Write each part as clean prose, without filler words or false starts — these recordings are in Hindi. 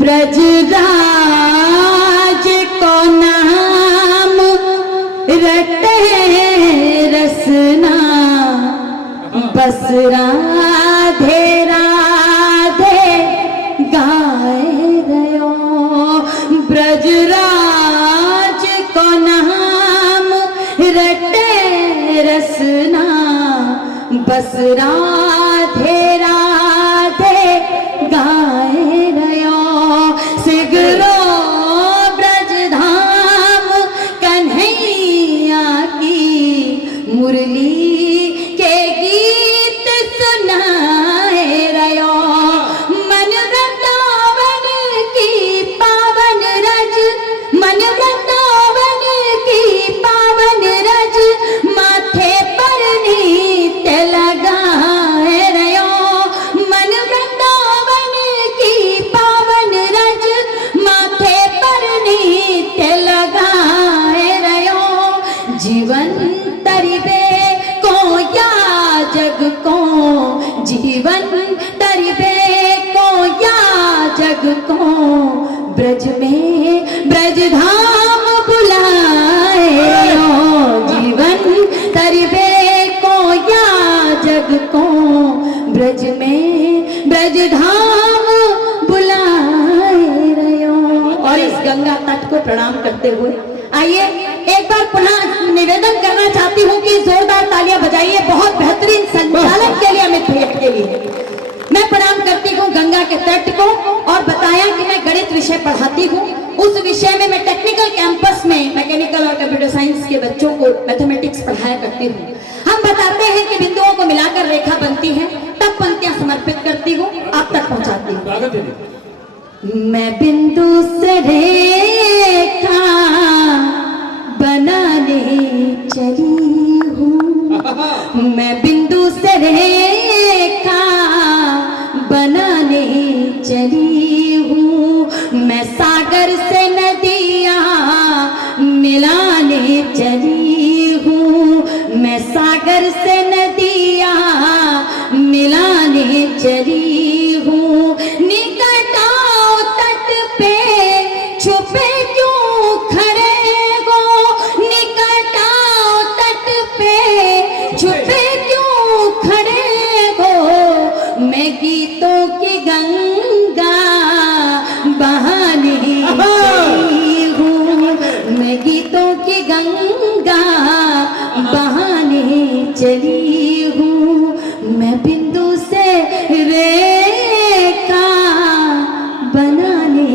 ब्रजराज को नाम रटे रसना, बस राधे राधे गाए रयो। ब्रजराज को नाम रटे रसना, बस राधे राधे गाए रयो। सिगरो ब्रजधाम कन्हैया की, मुरली के गीत सुनाए रयो। मन वृंदावन की पावन रज, मन वृंदावन की पावन रज, माथे पर नित्य लगाए रयो। मन वृंदावन की पावन रज, माथे पर नित्य लगाए रयो। जीवन तरिबे को या जग को, जीवन तरिबे को या जग को, ब्रज में ब्रज धाम बुलाए रयो। जीवन तरिबे को या जग को, ब्रज में ब्रज धाम बुलाए रयो। और इस गंगा तट को प्रणाम करते हुए आइए एक बार पुनः निवेदन करना चाहती हूँ कि जोरदार तालियां बजाइए बहुत बेहतरीन संचालन के लिए, अमित भैया के लिए। मैं प्रणाम करती हूँ गंगा के तट को, और बताया कि मैं गणित विषय पढ़ाती हूँ। उस विषय में मैं टेक्निकल कैंपस में मैकेनिकल और कंप्यूटर साइंस के बच्चों को मैथमेटिक्स पढ़ाया करती हूँ। हम बताते हैं कि बिंदुओं को मिलाकर रेखा बनती है, तब पंक्तियां समर्पित करती हूँ, आप तक पहुँचाती हूँ। मैं बिंदु से रेखा बनाने चली हूँ, मैं बिंदु से रेखा बनाने चली हूँ। मैं सागर से नदियाँ मिलाने चली हूँ, मैं सागर से नदियाँ मिलाने चली हूँ। निकट आओ तट पे छुपे क्यों खड़े हो, निकट आओ तट पे छुपे क्यों खड़े हो। मैं गीतों की गंगा बहाने चली हूँ, मैं गीतों की गंगा बहाने चली हूँ। मैं बिंदु से रेखा बनाने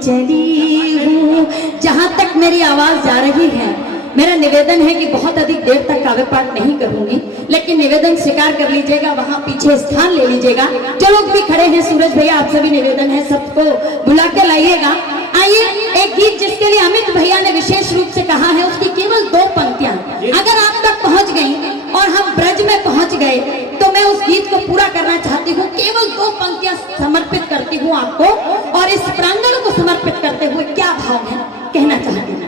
चली हूँ। जहाँ तक मेरी आवाज जा रही है, मेरा निवेदन है कि बहुत अधिक देर तक काव्य पाठ नहीं करूंगी, लेकिन निवेदन स्वीकार कर लीजिएगा, वहां पीछे स्थान ले लीजिएगा। जो लोग भी खड़े हैं, सूरज भैया आप सभी निवेदन है सबको बुला के लाइएगा। आइए एक गीत जिसके लिए अमित भैया ने विशेष रूप से कहा है, उसकी केवल 2 पंक्तियां अगर आप तक पहुंच गई और हम ब्रज में पहुंच गए तो मैं उस गीत को पूरा करना चाहती हूँ। केवल 2 पंक्तियां समर्पित करती हूँ आपको, और इस प्रांगण को समर्पित करते हुए क्या भाव है कहना चाहती हूँ।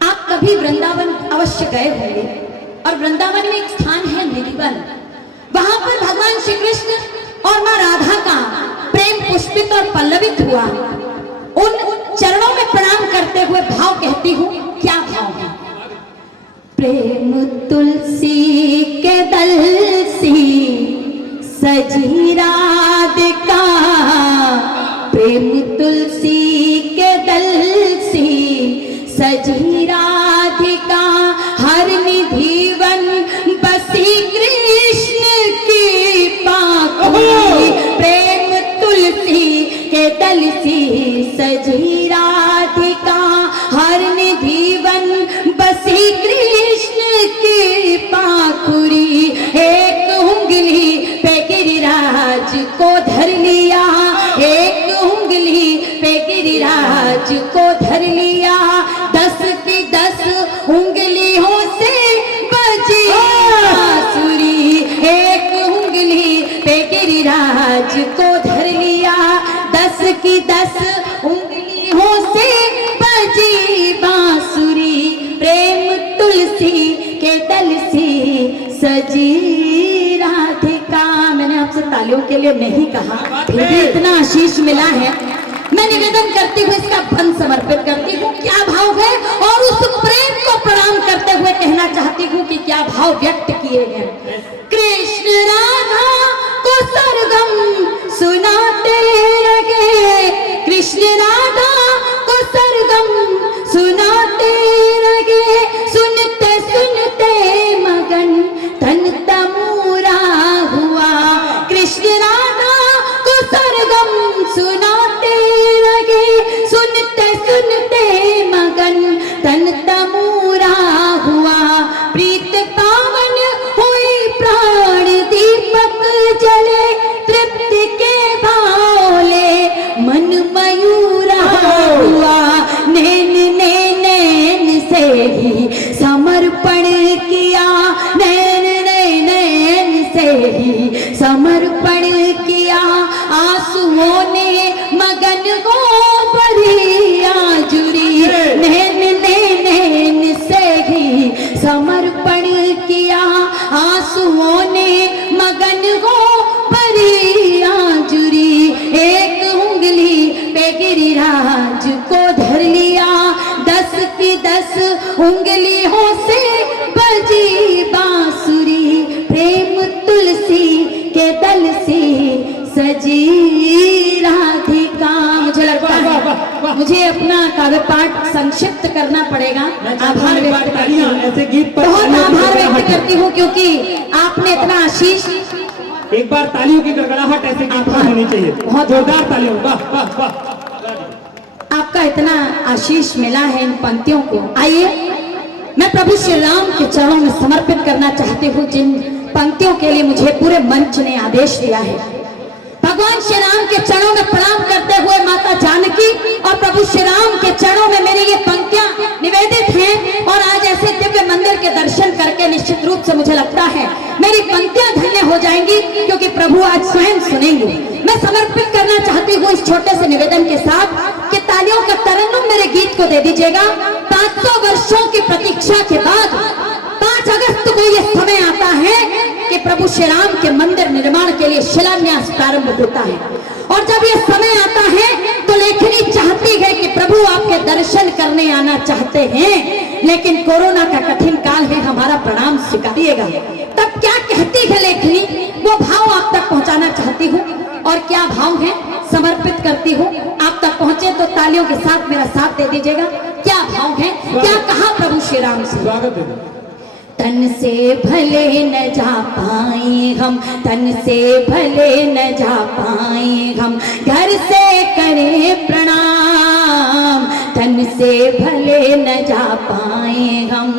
आप कभी वृंदावन अवश्य गए होंगे, और वृंदावन में एक स्थान है निधिवन। वहां पर भगवान श्री कृष्ण और माँ राधा का प्रेम पुष्पित और पल्लवित हुआ। उन चरणों में प्रणाम करते हुए भाव कहती हूँ, क्या भाव है। प्रेम तुलसी के दल सी सजी राधिका, प्रेम तुलसी के दल सी सजी राधिका, हर निधिवन बसी कृष्ण की पाखुरी। प्रेम तुलसी के दल सी सजी राधिका, हर निधिवन बसी कृष्ण की पाखुरी। एक उंगली पे गिरिराज को धर लिया, एक उंगली पे गिरिराज को धर लिया, 10 की 10 उंगलियों से बजी बांसुरी। एक उंगली पे गिरिराज को धर लिया, 10 की 10 उंगलियों से बजी बांसुरी। प्रेम तो के लिए नहीं कहा, फिर भी इतना आशीष मिला है। मैं निवेदन करती हूँ, इसका फन समर्पित करती हूँ। क्या भाव है और उस प्रेम को प्रणाम करते हुए कहना चाहती हूँ कि क्या भाव व्यक्त किए हैं। कृष्ण राधा को सरगम सुनाते रहे, कृष्ण राधा को सरगम सुनाते रहे, सुनते सुनते मगन तन तमूरा हुआ। कृष्ण राधा को सरगम सुनाते रहे, सुनते सुनते मगन तन तमूरा हुआ। प्रीत पावन हुई प्राण दीपक जले, तृप्ति के भावले मन मयूरा हुआ। नैन ने नैन से ही समर्पण किया, नैन ने नैन से ही समर्पण किया। आंसुओं ने मगन को भरी आजुरी, नैन ने नैन से ही समर्पण किया। आंसुओं ने मगन को भरी आजुरी। एक उंगली पे गिरिराज को धर लिया, 10 की 10 उंगलियों से बजी बांसुरी। प्रेम तुलसी के दल से सजी राधिका। मुझे लगता है मुझे अपना काव्य पाठ संक्षिप्त करना पड़ेगा। आभार व्यक्त करती हूँ, ऐसे गीत पर बहुत आभार व्यक्त करती हूँ क्योंकि आपने इतना आशीष। एक बार तालियों की गड़गड़ाहट ऐसे गीत पर होनी चाहिए, बहुत जोरदार तालियों। वाह वाह वाह। आपका इतना आशीष मिला है इन पंक्तियों को। आइए मैं प्रभु श्री राम के चरणों में समर्पित करना चाहती हूँ जिन पंक्तियों के लिए मुझे पूरे मंच ने आदेश दिया है। भगवान श्री राम के चरणों में प्रणाम करते हुए माता जानकी और प्रभु श्री राम के चरणों में मेरी ये पंक्तियां निवेदित हैं। और आज ऐसे दिव्य मंदिर के दर्शन करके निश्चित रूप से मुझे लगता है मेरी पंक्तियां धन्य हो जाएंगी क्योंकि प्रभु आज स्वयं सुनेंगे। मैं समर्पित करना चाहती हूँ इस छोटे से निवेदन के साथ कि तालियों का तरन्नुम मेरे गीत को दे दीजिएगा। 500 वर्षों की प्रतीक्षा के बाद 5 अगस्त को ये समय आता है कि प्रभु श्री राम के मंदिर निर्माण के लिए शिलान्यास प्रारंभ होता है। और जब ये समय आता है तो लेखनी चाहती है कि प्रभु आपके दर्शन करने आना चाहते हैं, लेकिन कोरोना का कठिन काल है, हमारा प्रणाम स्वीकारिएगा। तब क्या कहती है लेखनी, वो भाव आप तक पहुंचाना चाहती हूँ। और क्या भाव है समर्पित करती हूँ, आप तक पहुंचे तो तालियों के साथ मेरा साथ दे दीजिएगा। क्या भाव है, क्या कहा प्रभु श्री राम से। स्वागत है। तन से भले न जा पाए हम, तन से भले न जा पाए हम, घर से करें प्रणाम। तन से भले न जा पाए हम।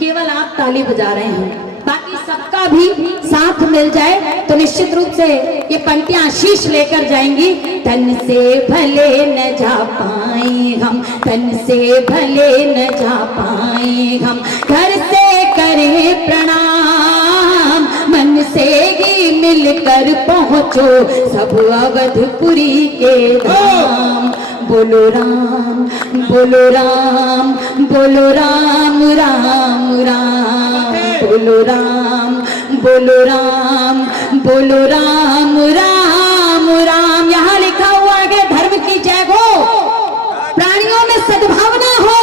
केवल आप ताली बजा रहे हैं, बाकी सबका भी साथ मिल जाए तो निश्चित रूप से ये पंक्तियां आशीष लेकर जाएंगी। तन से भले न जा पाए हम, तन से भले न जा पाए हम, घर से करें प्रणाम। मन से ही मिलकर पहुंचो सब अवधपुरी के धाम। बोलो राम बोलो राम बोलो राम राम राम, बोलो राम बोलो राम बोलो राम राम राम। यहाँ लिखा हुआ है धर्म की जय हो, प्राणियों में सद्भावना हो,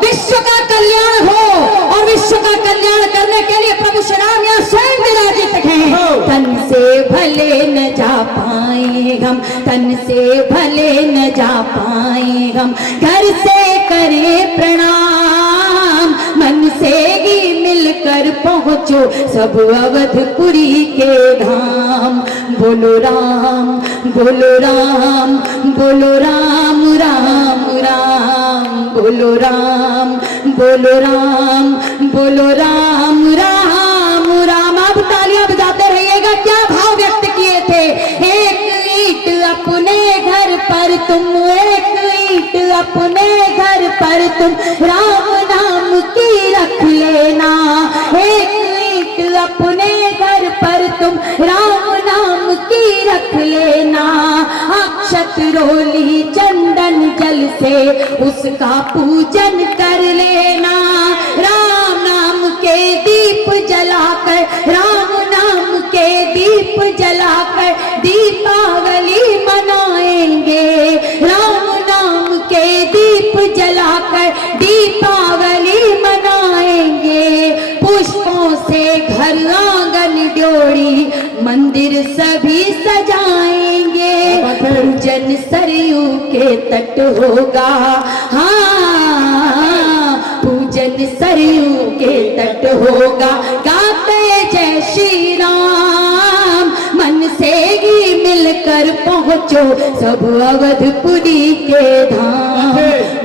विश्व का कल्याण हो। और विश्व का कल्याण करने के लिए प्रभु श्री राम यहाँ स्वयं विराजित हैं। तन से भले न जा पाए हम, तन से भले न जा पाए हम, घर से करें प्रणाम। मन से ही मिलकर पहुंचो सब अवधपुरी के धाम। बोलो राम बोलो राम बोलो राम राम राम, बोलो राम बोलो राम बोलो राम राम राम। अब तालियां बजाते रहिएगा। क्या भाव व्यक्त किए थे। एक ईंट अपने घर पर तुम, एक ईंट अपने घर पर तुम, राम नाम की रख लेना। एक ईंट अपने घर पर तुम, राम नाम की रख लेना। अक्षत रोली चंदन जल से उसका पूजन कर लेना। राम नाम के दीप जलाकर, राम नाम के दीप जलाकर दीपावली मनाएंगे, राम नाम के दीप जलाकर दीपावली मनाएंगे। पुष्पों से घर आंगन ड्योढ़ी मंदिर सभी सजाएंगे। पूजन सरयू के तट होगा, हाँ पूजन सरयू के तट होगा। गाते जय श्री राम, मन से ही मिलकर पहुँचो सब अवधपुरी के धाम।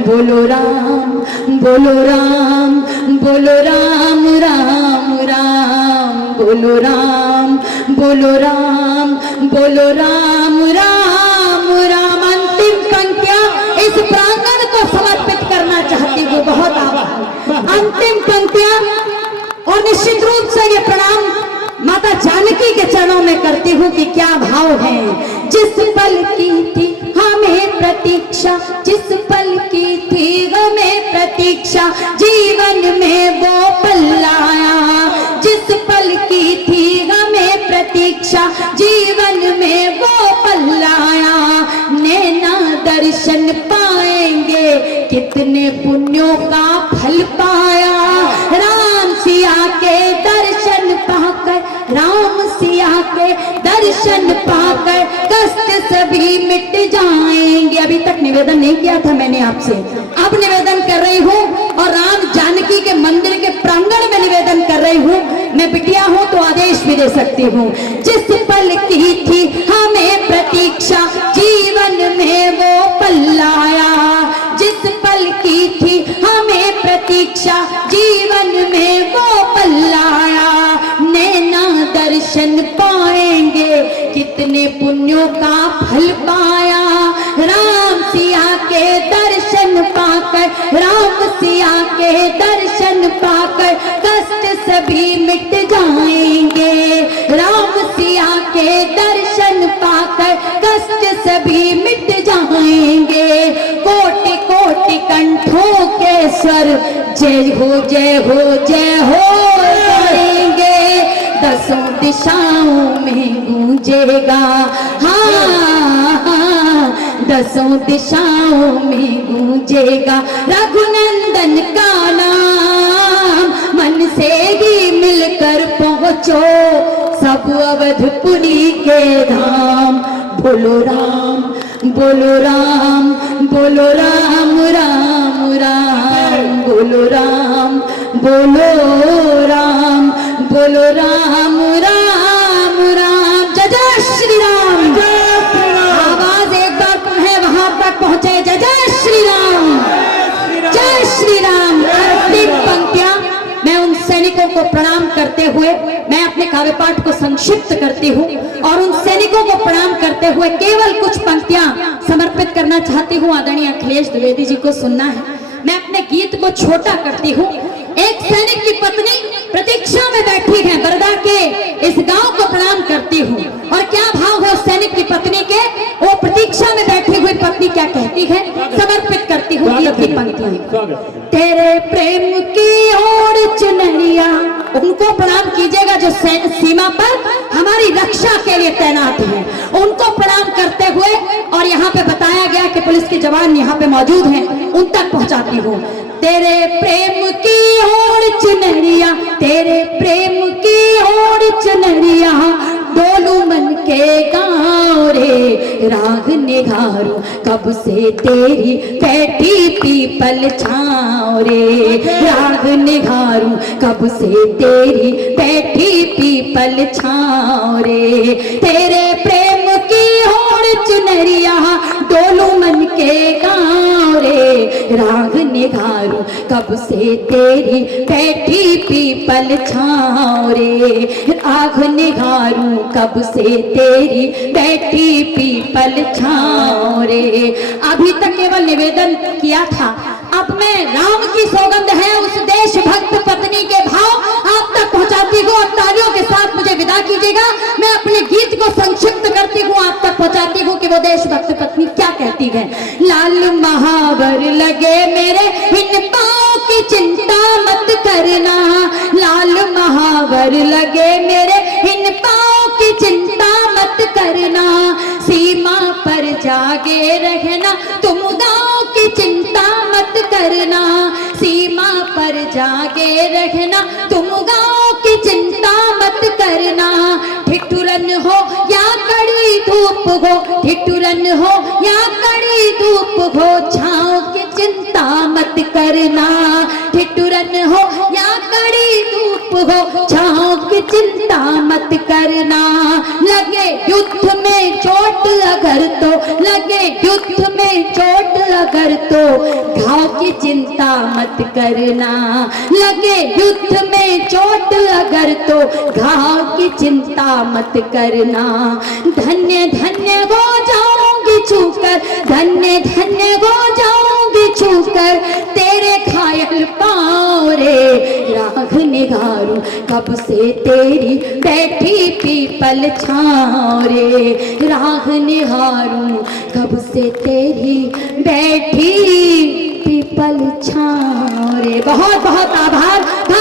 बोलो राम बोलो राम बोलो राम राम राम, बोलो राम बोलो राम बोलो राम राम राम। अंतिम पंक्तियां इस प्रांगण को समर्पित करना चाहती हूँ, बहुत आभार। अंतिम पंक्तियां और निश्चित रूप से ये प्रणाम माता जानकी के चरणों में करती हूँ कि क्या भाव है। जिस पल की थी हमें प्रतीक्षा, जिस पल की थी हमें प्रतीक्षा, जीवन में वो पल आया। जिस पल की थी हमें प्रतीक्षा, जीवन में वो पल आया। नैना दर्शन पाएंगे, कितने पुण्यों का फल पाया। राम सिया के दर्शन पाकर, राम सिया के दर्शन पाकर कष्ट सभी मिट जाएंगे। अभी तक निवेदन नहीं किया था मैंने आपसे, अब निवेदन कर रही हूँ और राम जानकी के मंदिर के प्रांगण में निवेदन कर रही हूँ। मैं बिटिया हूँ तो आदेश भी दे सकती हूँ। जिस पल की थी हमें प्रतीक्षा, जीवन में वो पल आया। जिस पल की थी हमें प्रतीक्षा, जीवन में वो पल आया। नैना दर्शन पाएंगे, कितने पुण्यों का फल पाया। राम सिया के दर्शन पाकर, राम सिया के दर्शन पाकर कष्ट सभी मिट जाएंगे। राम सिया के दर्शन पाकर कष्ट सभी मिट जाएंगे। कोटि कोटि कंठों के स्वर जय हो जय हो जय हो करेंगे। दसों दिशाओं में गूंजेगा, हाँ दसों दिशाओं में गूंजेगा रघुनंदन का नाम। मन से ही मिलकर पहुँचो सब अवधपुरी के धाम। बोलो राम बोलो राम बोलो राम राम राम, बोलो राम बोलो राम बोलो राम राम राम। जय जय श्री राम। आवाज एक बार तुम्हें वहां तक पहुंचे। जय जय श्री राम जय श्री राम। अंतिम पंक्तियां मैं उन सैनिकों को प्रणाम करते हुए मैं अपने काव्य पाठ को संक्षिप्त करती हूँ और उन सैनिकों को प्रणाम करते हुए केवल कुछ पंक्तियां समर्पित करना चाहती हूँ। आदरणीय अखिलेश द्विवेदी जी को सुनना है। मैं अपने गीत को छोटा करती हूँ। एक सैनिक की पत्नी प्रतीक्षा में बैठी है, बरदा के इस गांव को प्रणाम करती हूँ। और क्या भाव है उस सैनिक की पत्नी के, वो प्रतीक्षा में बैठी हुई पत्नी क्या कहती है, समर्पित करती हूँ गीत की पंक्तियां। तेरे प्रेम की ओर चुनरिया, उनको प्रणाम कीजिएगा जो सीमा पर हमारी रक्षा के लिए तैनात हैं, उनको प्रणाम करते हुए। और यहाँ पे बताया गया कि पुलिस के जवान यहाँ पे मौजूद हैं, उन तक पहुँचाती हूँ। तेरे प्रेम की ओर चुनरिया, तेरे प्रेम की ओर चुनरिया, डोलू मन के गाँव रे राग निहारूं कब से तेरी बैठी पीपल छाँव रे। राग निहारूं कब से तेरी बैठी पीपल छाँव रे। तेरे प्रेम की ओर चुनरिया, डोलू मन के गाँव रे राग निहारूं कब से तेरी बैठी पीपल छाँव रे। आग निहारूं कब से तेरी बैठी पीपल छाँव रे। अभी तक केवल निवेदन किया था, अब मैं राम की सौगंध है उस देशभक्त पत्नी के भाव आप तक पहुंचाती हूँ। और तालियों के साथ मुझे विदा कीजिएगा। मैं अपने गीत को संक्षिप्त करती हूँ, आप तक पहुंचाती हूँ कि वो देशभक्त पत्नी क्या कहती है। लाल महावर लगे मेरे इन पाँव की चिंता मत करना, लाल महावर लगे मेरे इन पाँव की चिंता मत करना, सीमा पर जागे रहना, तुम गाँव की चिंता मत करना, सीमा पर जागे रहना, तुम गाँव की चिंता मत करना। ठिठुरन हो या कड़ी धूप हो, ठिठुरन हो या कड़ी धूप हो, छाँव की चिंता मत करना, ठिठुरन हो या कड़ी धूप हो, छाँव की चिंता मत करना। लगे युद्ध में चोट अगर तो, लगे युद्ध में चोट अगर तो, घाव की चिंता मत करना, लगे युद्ध में चोट अगर तो, घाव की चिंता मत करना। धन्य धन्य हो जाऊंगी छूकर, धन्य धन्य हो जाऊंगी छूकर, तेरे घायल पाँव रे, राह निगारूं कब से तेरी बैठी पीपल छाँव रे, राह निहारूं कब से तेरी बैठी पीपल छाँव रे। बहुत बहुत आभार।